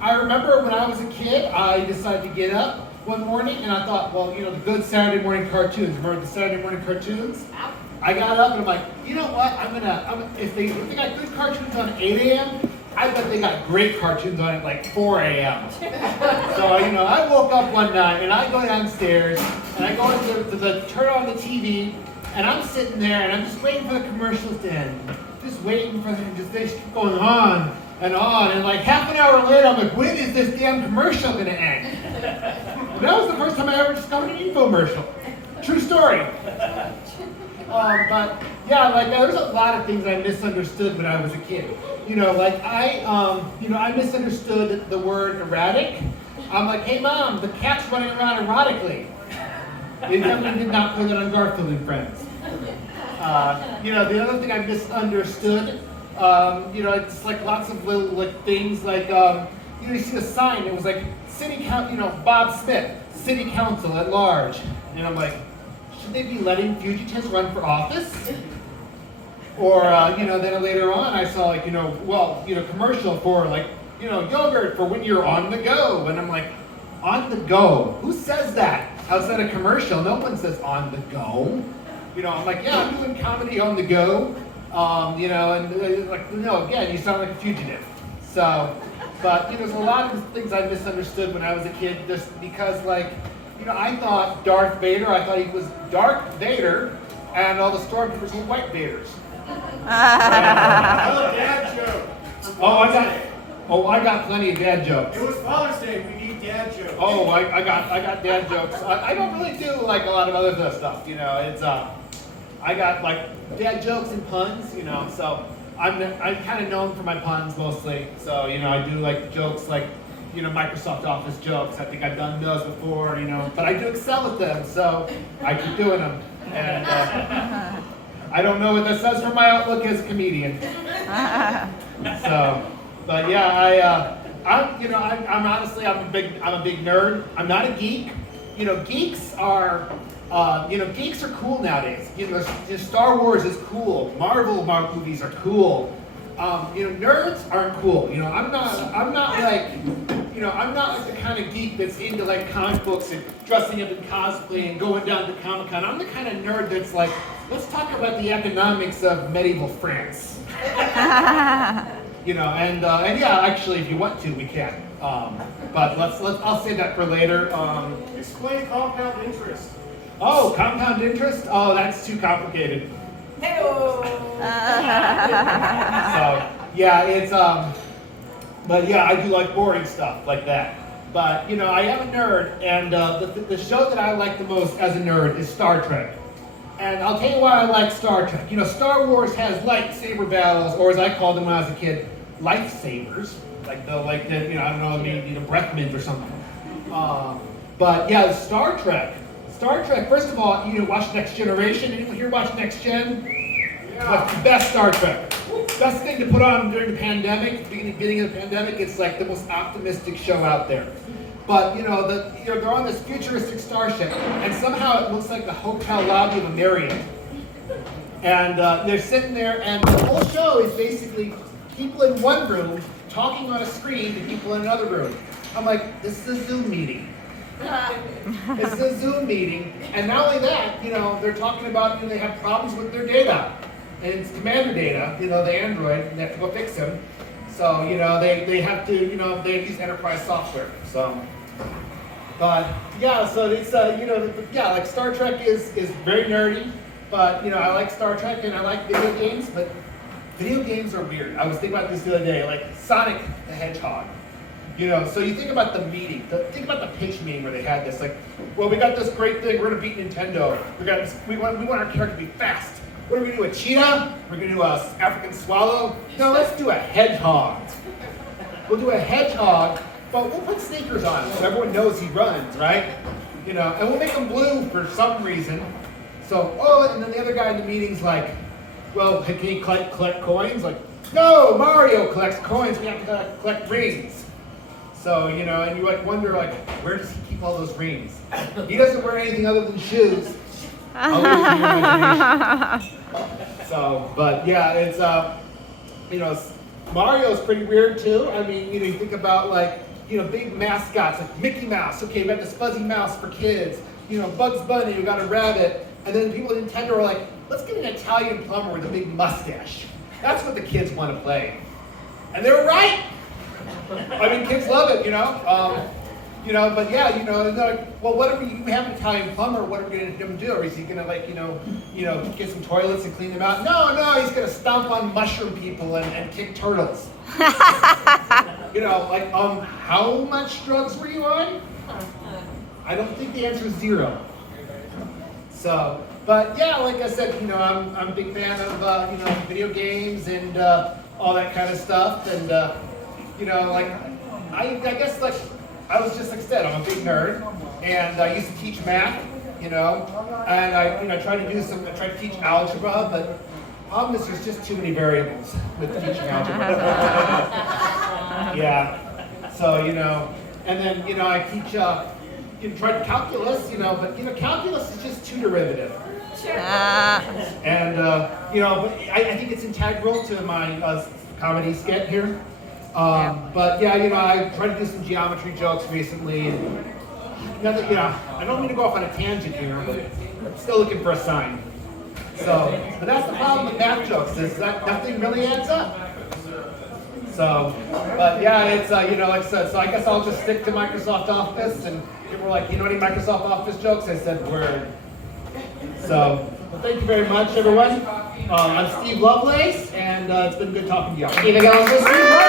I remember when I was a kid, I decided to get up one morning and I thought, well, the good Saturday morning cartoons. Remember the Saturday morning cartoons? I got up and I'm like, you know what? If they got good cartoons on 8 a.m., I bet they got great cartoons on at like 4 a.m. So, I woke up one night and I go downstairs and I go into the turn on the TV and I'm sitting there and I'm just waiting for the commercials to end. Just waiting for them to just keep going on. And like half an hour later, I'm like, when is this damn commercial gonna end? And that was the first time I ever discovered an infomercial. True story. But yeah, like there's a lot of things I misunderstood when I was a kid. I misunderstood the word erratic. I'm like, hey mom, the cat's running around erotically. They definitely did not put it on Garfield and Friends. The other thing I misunderstood, it's like lots of little like things like, you see a sign, it was like city council, Bob Smith, city council at large. And I'm like, should they be letting fugitives run for office? Or, then later on I saw like, commercial for like, yogurt for when you're on the go. And I'm like, on the go? Who says that? Outside a commercial, no one says on the go. I'm like, yeah, I'm doing comedy on the go. Again, you sound like a fugitive. So, but there's a lot of things I misunderstood when I was a kid just because I thought Darth Vader, I thought he was Dark Vader, and all the stormtroopers were white Vaders. I love dad joke. I got plenty of dad jokes. It was Father's Day, we need dad jokes. Oh, I got dad jokes. I don't really do like a lot of other stuff, it's I got like dad jokes and puns, so I'm kind of known for my puns mostly. So, I do like jokes like, Microsoft Office jokes. I think I've done those before, but I do excel at them, so I keep doing them. And I don't know what that says for my outlook as a comedian. So, but yeah, I'm honestly, I'm a big nerd. I'm not a geek. Geeks are cool nowadays. Star Wars is cool. Marvel movies are cool. Nerds aren't cool. I'm not like the kind of geek that's into like comic books and dressing up in cosplay and going down to Comic-Con. I'm the kind of nerd that's like, let's talk about the economics of medieval France. And yeah, actually, if you want to, we can. But I'll save that for later. Explain compound interest. Oh, compound interest? Oh, that's too complicated. Hey-o. So, yeah, it's, but yeah, I do like boring stuff like that. But, I am a nerd, and the show that I like the most as a nerd is Star Trek. And I'll tell you why I like Star Trek. Star Wars has lightsaber battles, or as I called them when I was a kid, lifesavers. I don't know, maybe a breath mint or something. But yeah, Star Trek, first of all, watch Next Generation. Anyone here watch Next Gen? Yeah. The best Star Trek. Best thing to put on during the pandemic, beginning of the pandemic. It's like the most optimistic show out there. But they're on this futuristic starship, and somehow it looks like the hotel lobby of a Marriott. And they're sitting there, and the whole show is basically people in one room talking on a screen to people in another room. I'm like, this is a Zoom meeting. It's a Zoom meeting, and not only that, they're talking about they have problems with their data, and it's commander data, the Android, and they have to go fix them. So they have to they use enterprise software. So, but yeah, so it's like Star Trek is very nerdy, but I like Star Trek and I like video games, but video games are weird. I was thinking about this the other day, like Sonic the Hedgehog. So you think about the meeting, think about the pitch meeting where they had this, like, well, we got this great thing, we're gonna beat Nintendo. We want our character to be fast. What are we gonna do, a cheetah? We're gonna do a African swallow? No, let's do a hedgehog. We'll do a hedgehog, but we'll put sneakers on him so everyone knows he runs, right? And we'll make him blue for some reason. So, and then the other guy in the meeting's like, well, can he collect coins? Like, no, Mario collects coins, we have to collect rings. So, and you wonder, where does he keep all those rings? He doesn't wear anything other than shoes. I'll leave it to your imagination. So, but yeah, it's, Mario's pretty weird too. I mean, you think about like, big mascots like Mickey Mouse. Okay, we got this fuzzy mouse for kids. Bugs Bunny, we got a rabbit. And then people at Nintendo are like, let's get an Italian plumber with a big mustache. That's what the kids want to play. And they were right. I mean, kids love it, but yeah, they're like, well, what are we have an Italian plumber? What are we going to do? Or is he going to get some toilets and clean them out? No, he's going to stomp on mushroom people and kick turtles. How much drugs were you on? I don't think the answer is 0. So, but yeah, like I said, I'm a big fan of video games and all that kind of stuff, and I guess I was just like I said, I'm a big nerd, and I used to teach math, and I tried to teach algebra, but the problem is there's just too many variables with teaching algebra. Yeah, so and then I teach tried calculus, but calculus is just too derivative. Sure. And but I think it's integral to my comedy skit here. But yeah, I tried to do some geometry jokes recently, and I don't mean to go off on a tangent here, but I'm still looking for a sign. So, but that's the problem with math jokes, is that nothing really adds up. So, but yeah, it's like I said, so I guess I'll just stick to Microsoft Office, and people were like, any Microsoft Office jokes? I said, word. So, well, thank you very much, everyone. I'm Steve Lovelace, and it's been good talking to y'all. Keep it going for Steve.